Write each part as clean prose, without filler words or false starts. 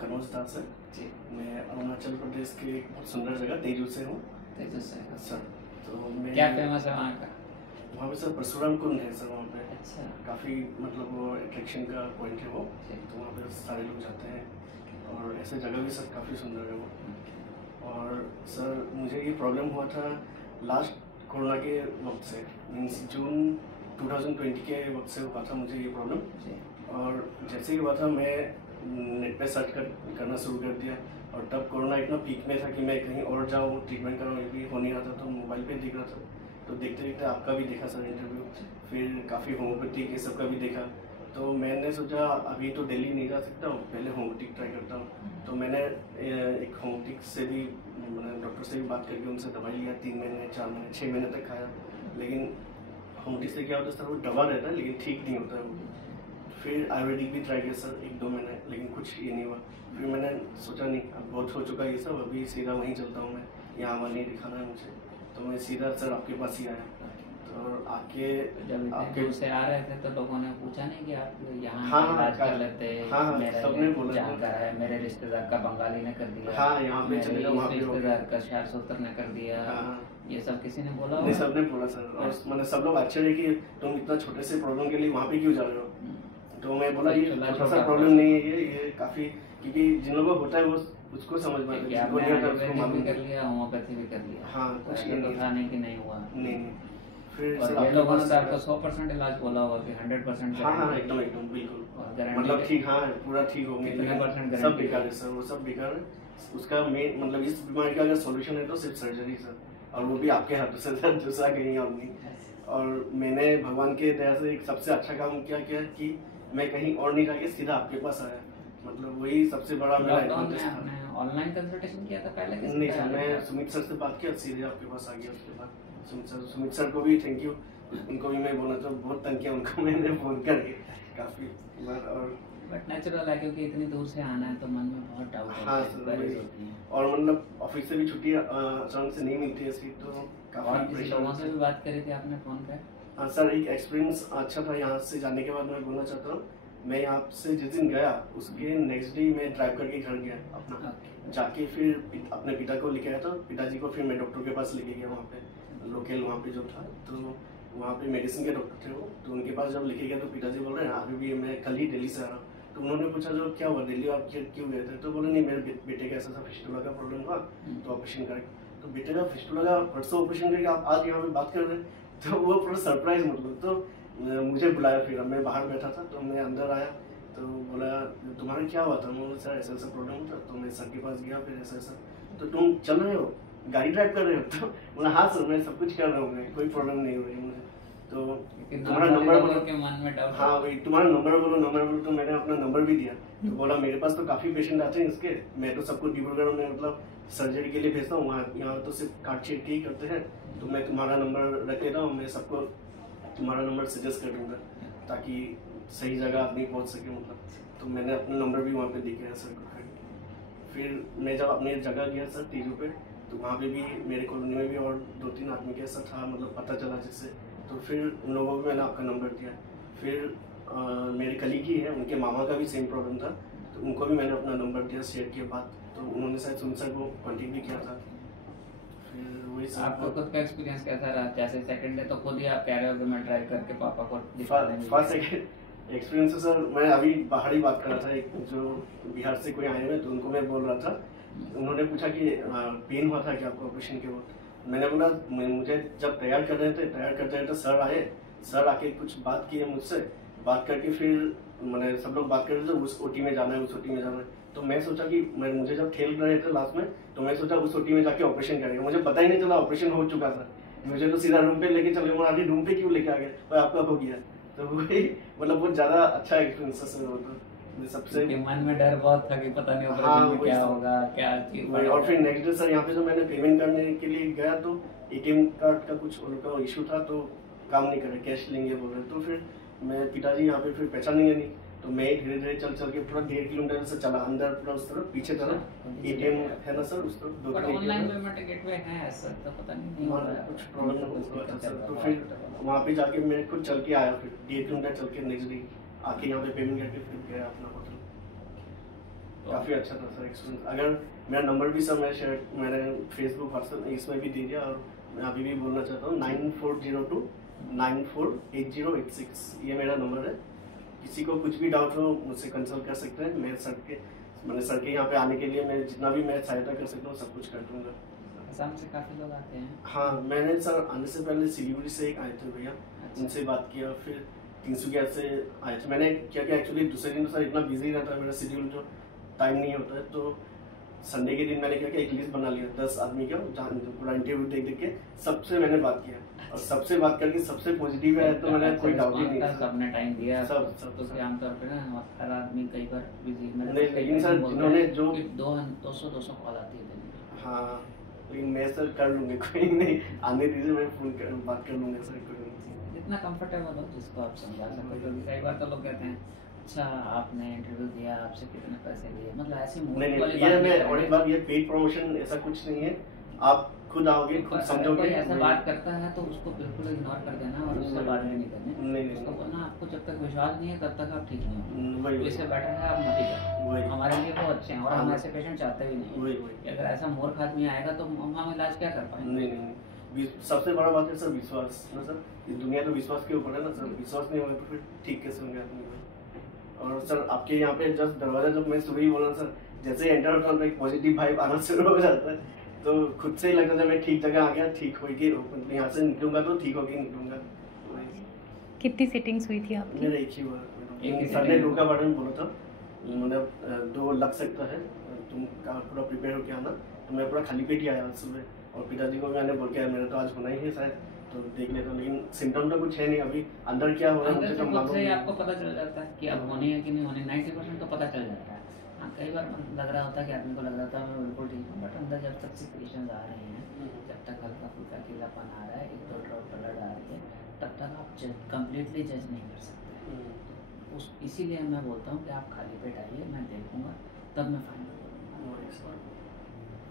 कनौज दास है जी। मैं अरुणाचल प्रदेश के एक बहुत सुंदर जगह तेजू से हूँ। तेजू से सर तो मैं क्या फेमस है वहाँ का? वहाँ पे सर परशुराम कुंड है सर। वहाँ पे अच्छा। काफ़ी मतलब वो अट्रैक्शन का पॉइंट है वो, तो वहाँ पे सारे लोग जाते हैं और ऐसे जगह भी सर काफ़ी सुंदर है वो। और सर मुझे ये प्रॉब्लम हुआ था लास्ट कोरोना के वक्त से, मीन्स जून 2020 के वक्त से हुआ था मुझे ये प्रॉब्लम। और जैसे ही हुआ था मैं नेट पे सर्च करना शुरू कर दिया और तब कोरोना इतना पीक में था कि मैं कहीं और जाऊँ ट्रीटमेंट कराऊँ ये भी हो नहीं रहा था, तो मोबाइल पे देख रहा था। तो देखते देखते आपका भी देखा सर इंटरव्यू, फिर काफ़ी होम्योपैथिक ये सब का भी देखा। तो मैंने सोचा अभी तो दिल्ली नहीं जा सकता हूँ, पहले होम्योपैथिक ट्राई करता हूँ। तो मैंने एक होम्योपैथिक से भी मैंने डॉक्टर से भी बात करके उनसे दवाई लिया, 3 महीने 4 महीने 6 महीने तक खाया। लेकिन होम्योपैथिक से क्या होता है सर, वो दवा रहता है लेकिन ठीक नहीं होता है वो। फिर आयुर्वेदिक भी ट्राई किया सर 1-2 महीने, लेकिन कुछ ये नहीं हुआ। फिर मैंने सोचा नहीं अब बहुत हो चुका ये सब, अभी सीधा वहीं चलता हूँ मैं, यहाँ वहाँ नहीं दिखाना है मुझे। तो मैं सीधा सर आपके पास ही आया। तो आके जब आपके दूर से आ रहे थे तो लोगों ने पूछा नहीं कि आप यहाँ हाँ, इलाज कर लेते? मेरा सबने बोला जानकार है, मेरे रिश्तेदार का बंगाली ने कर दिया, हाँ यहाँ पे चलेगा वहाँ पे रिश्तेदार का शारसूत्र ने कर दिया। हाँ, ये सब किसी ने बोला? नहीं सबने बोला सर। और मैंने सब लोग आश्चर्य कि तुम इतना छोटे से प्रॉब्लम के लिए वहाँ पे क्यों जा रहे हो। तो मैं बोला ये छोटा सा प्रॉब्लम नहीं है, ये काफ़ी, क्योंकि जिन लोगों को होता है वो उसको समझ में आता है, कर लिया, होम्योपैथी भी कर लिया। हाँ कुछ नहीं कि नहीं हुआ। नहीं फिर और ये लोगों ने तो आपको 100% इलाज बोला होगा कि 100%? हाँ एकदम बिल्कुल, मतलब ठीक, हाँ पूरा ठीक हो गया। सब बेकार है सर, वो सब बेकार है। उसका मेन मतलब इस बीमारी का अगर सॉल्यूशन है तो सिर्फ सर्जरी सर, और वो भी आपके हाथों से सर, दूसरा कहीं और नहीं। और मैंने भगवान के दया से एक सबसे अच्छा काम किया कि मैं कहीं और नहीं जाके सीधा आपके पास आया, मतलब वही सबसे बड़ा मेरा एडवांटेज था। ऑनलाइन कंसल्टेशन किया था पहले? नहीं सर, मैं सुमित सर से बात किया, सीधे आपके पास आ गया। उसके बाद सुमित सर को भी थैंक यू, उनको भी मैं बोला था, बहुत तंग किया उनको मैंने फोन करके काफ़ी बार। और बट नेचुरल है क्योंकि इतनी दूर से आना है तो मन में बहुत डाउट हाँ सर वही। और मतलब ऑफिस से भी छुट्टी अचानक से नहीं मिलती है ऐसी, तो काफ़ी लोगों से भी बात करी थी आपने फोन पे? हाँ सर, एक एक्सपीरियंस अच्छा था यहाँ से जाने के बाद। मैं बोलना चाहता हूँ, मैं यहाँ से जिस दिन गया उसके नेक्स्ट डे मैं ड्राइव करके घर गया अपना, जाके फिर अपने पिता को लेके आया था। पिताजी को फिर मैं डॉक्टर के पास लेके गया, वहाँ पे लोकल वहाँ पे जो था, तो वहाँ पे मेडिसिन के डॉक्टर थे वो। तो उनके पास जब लेके गया तो पिताजी बोल रहे हैं अभी भी मैं कल ही दिल्ली से आ रहा हूँ। तो उन्होंने पूछा जो क्या हुआ दिल्ली आप क्यों गए थे, तो बोले नहीं मेरे बेटे का ऐसा फिस्टुला का प्रॉब्लम हुआ तो ऑपरेशन करें। तो बेटे का फिस्टुला का परसों ऑपरेशन करके आप आज यहाँ पे बात कर रहे हैं, तो वो पूरा सरप्राइज मतलब। तो मुझे बुलाया, फिर मैं बाहर बैठा था तो मैं अंदर आया, तो बोला तुम्हारा क्या हुआ था। मैं बोला सर ऐसा प्रॉब्लम था। तो मैं सर के पास गया, फिर ऐसा तो तुम चल रहे हो, गाड़ी ड्राइव कर रहे हो? तो बोला हाँ सर मैं सब कुछ कर रहा हूँ, कोई प्रॉब्लम नहीं हो रही मुझे। तो तुम्हारा नंबर बोलो, हाँ वही तुम्हारा नंबर बोलो। तो मैंने अपना नंबर भी दिया। तो बोला मेरे पास तो काफ़ी पेशेंट आते हैं इसके, मैं तो सबको डिब्रूगढ़ में मतलब सर्जरी के लिए भेजता हूँ, वहाँ यहाँ तो सिर्फ काट छीट के ही करते हैं। तो मैं तुम्हारा नंबर रख लेता हूँ, मैं सबको तुम्हारा नंबर सजेस्ट कर दूँगा ताकि सही जगह आदमी पहुँच सके मतलब। तो मैंने अपना नंबर भी वहाँ पे दिया है सर को। फिर मैं जब अपने जगह गया सर तेजू पे, तो वहाँ पे भी मेरे कॉलोनी में भी और 2-3 आदमी के ऐसा था मतलब पता चला जिससे, तो फिर उन लोगों को मैंने आपका नंबर दिया। फिर मेरे कलीग ही है, उनके मामा का भी सेम प्रॉब्लम था, तो उनको भी मैंने अपना नंबर दिया, शेयर किया बात। तो उन्होंने शायद सुमित सर को कॉन्टेक्ट भी किया था। फिर वही सर। आपको खुद का एक्सपीरियंस कैसा रहा? जैसे सेकंड डे तो खुद ही आप कह रहे हो कि मैं ड्राइव करके पापा को दिखा देंगे। फर्स्ट सेकंड एक्सपीरियंस है सर, मैं अभी बाहर ही बात कर रहा था, एक जो बिहार से कोई आए हुए, तो उनको मैं बोल रहा था। उन्होंने पूछा कि पेन हुआ था क्या आपको ऑपरेशन के वक्त। मैंने बोला मुझे जब तैयार करते रहे तो सर आए, सर आके कुछ बात किए मुझसे, बात करके फिर मैंने सब लोग बात कर रहे थे उस ओटी में जाना है, उस ओटी में जाना है। तो मैं सोचा कि मुझे जब ठेल रहे थे लास्ट में, तो मैं सोचा उस ओटी में जाके ऑपरेशन करेंगे। मुझे पता ही नहीं चला ऑपरेशन हो चुका था, मुझे तो सीधा रूम पे लेके चले। मैं रूम पे क्यों लेके आ गए, और आपका हो गया। तो वही मतलब बहुत ज़्यादा अच्छा एक्सपीरियंस है वो तो सबसे। मन में डर बहुत था कि पता नहीं ऑपरेशन में क्या होगा, क्या चीज। और फिर नेक्स्ट डे सर यहाँ पे जो मैंने पेमेंट करने के लिए गया, तो एटीएम कार्ड का कुछ उनका इशू था, तो काम नहीं करे, कैश लेंगे बोल रहे। तो फिर मैं पिताजी यहाँ पे फिर पहचानेंगे नहीं, तो मैं धीरे धीरे चल के पूरा 1.5 किलोमीटर से चला अंदर, पूरा उस तरफ पीछे तरफ एटीएम है ना सर, उस तरफ 2 किलोमीटर ऑनलाइन पेमेंट गेटवे है सर, तो पता नहीं कुछ प्रॉब्लम हुआ था सर। तो फिर वहाँ पे जाके मैं खुद चल के आया, फिर 1.5 किलोमीटर चल के नेक्स्ट डे आके यहाँ पे पेमेंट करके फिर गया अपना होटल। काफ़ी अच्छा था सर एक्सपीरियंस। अगर मेरा नंबर भी सर मैंने फेसबुक व्हाट्सएप इसमें भी दे दिया, और मैं अभी भी बोलना चाहता हूँ 9402948086 ये मेरा नंबर है। किसी को कुछ भी डाउट हो मुझसे कंसल्ट कर सकते हैं। मैं सर के यहाँ पे आने के लिए मैं जितना भी मैं सहायता कर सकता हूँ सब कुछ कर दूँगा। असम से काफ़ी लोग आते हैं। हाँ, मैंने सर आने से पहले सिलीगुड़ी से एक आए थे भैया, उनसे बात किया, फिर तिनसुकिया से आए थे। मैंने क्या किया एक्चुअली दूसरे दिन सर इतना बिजी रहता है मेरा शेड्यूल, जो टाइम नहीं होता है, तो संडे के दिन मैंने क्या किया एक लिस्ट बना लिया 10 आदमी का, जहाँ पूरा इंटरव्यू देख के सबसे मैंने बात किया, और सबसे बात करके सबसे पॉजिटिव है तो मैंने कोई डाउट ही नहीं। सबने टाइम दिया सब तो आमतौर पे ना हर आदमी कई बार बिजी नहीं, लेकिन सर जिन्होंने जो 200 कॉल आती है। हाँ, लेकिन मैं सर कर लूँगी, कोई नहीं, आने दीजिए, मैं फोन कर बात कर लूँगा सर, कोई नहीं। जितना कंफर्टेबल हो जिसको आप समझा सको, क्योंकि कई बार तो लोग कहते हैं अच्छा आपने इंटरव्यू दिया, आपसे कितने पैसे लिए, मतलब ऐसी नहीं, ये मैं और एक बात, ये पेड प्रमोशन ऐसा कुछ नहीं है। आप खुद आओगे, खुद समझोगे। ऐसा बात करता है तो उसको बिल्कुल इग्नोर कर देना और उससे बात नहीं करनी। नहीं, उसको बोलना आपको जब तक विश्वास नहीं है तब तक आप ठीक नहीं हो, वही इससे बेटर है आप मत ही करो। हमारे लिए बहुत अच्छे हैं और हम ऐसे पेशेंट चाहते भी नहीं। वही अगर ऐसा मूर्ख आदमी आएगा तो हम इलाज क्या कर पाएंगे। नहीं, सबसे बड़ा बात है सर विश्वास ना सर, ये दुनिया तो विश्वास के ऊपर है ना सर। विश्वास नहीं होगा तो फिर ठीक कैसे होंगे आदमी को। और सर आपके यहाँ पे जस्ट दरवाजा, जब मैं सुबह ही बोला सर, जैसे एंटर होता है एक पॉजिटिव वाइब आना शुरू हो जाता है, तो खुद से ही लगता है मैं ठीक जगह आ गया, ठीक होगी, यहाँ से निकलूंगा तो ठीक होगी निकलूंगा। कितनी सीटिंग्स हुई थी आपकी? मेरा एक ही हुआ। सर ने रोका बारे में बोला था, मतलब 2 लग सकता है, तुम पूरा प्रिपेयर होके आना। तो मैं पूरा खाली पेट ही आया सुबह, और पिताजी को मैंने बोल के आया मेरा तो आज होना ही है शायद, तो देख लेता हूँ। लेकिन सिम्टम तो कुछ है नहीं, अभी अंदर क्या हो रहा है मुझे तो मालूम नहीं। आपको पता चल जाता है कि अब होनी है कि नहीं होनी, 90% तो पता चल जाता है। हाँ, कई बार लग रहा होता है कि आदमी को लग रहा था मैं बिल्कुल ठीक हूँ, बट अंदर जब तक सिक्रेशंस आ रही हैं, जब तक हल्का फुल्का गीलापन आ रहा है, 1-2 ड्रॉप ब्लड आ रही है, तब तक आप कंप्लीटली जज नहीं कर सकते। इसीलिए मैं बोलता हूँ कि आप खाली पेट आइए, मैं देखूँगा तब मैं फाइनल करूँगा।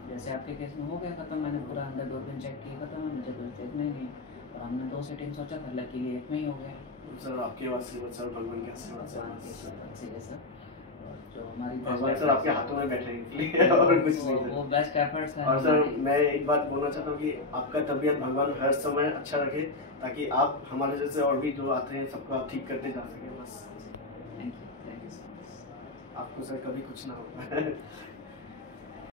जैसे आपके केस में हो गया खत्म, मैंने पूरा अंदर 2 दिन चेक किया खत्म, मुझे कुछ देखना ही नहीं, और हमने 2 सेटिंग सोचा था, लकीली 1 में ही हो गया। सर आपके आशीर्वाद सर, भगवान के आशीर्वाद सर, और जो हमारी भगवान सर आपके हाथों में बैठे हैं और कुछ नहीं। वो बेस्ट एफर्ट्स है। और सर मैं एक बात बोलना चाहता हूँ कि आपका तबीयत भगवान हर समय अच्छा रखे, ताकि आप हमारे जैसे और भी जो आते हैं सबको आप ठीक करते जा सके बस। Thank you so much. आपको सर कभी कुछ ना हो।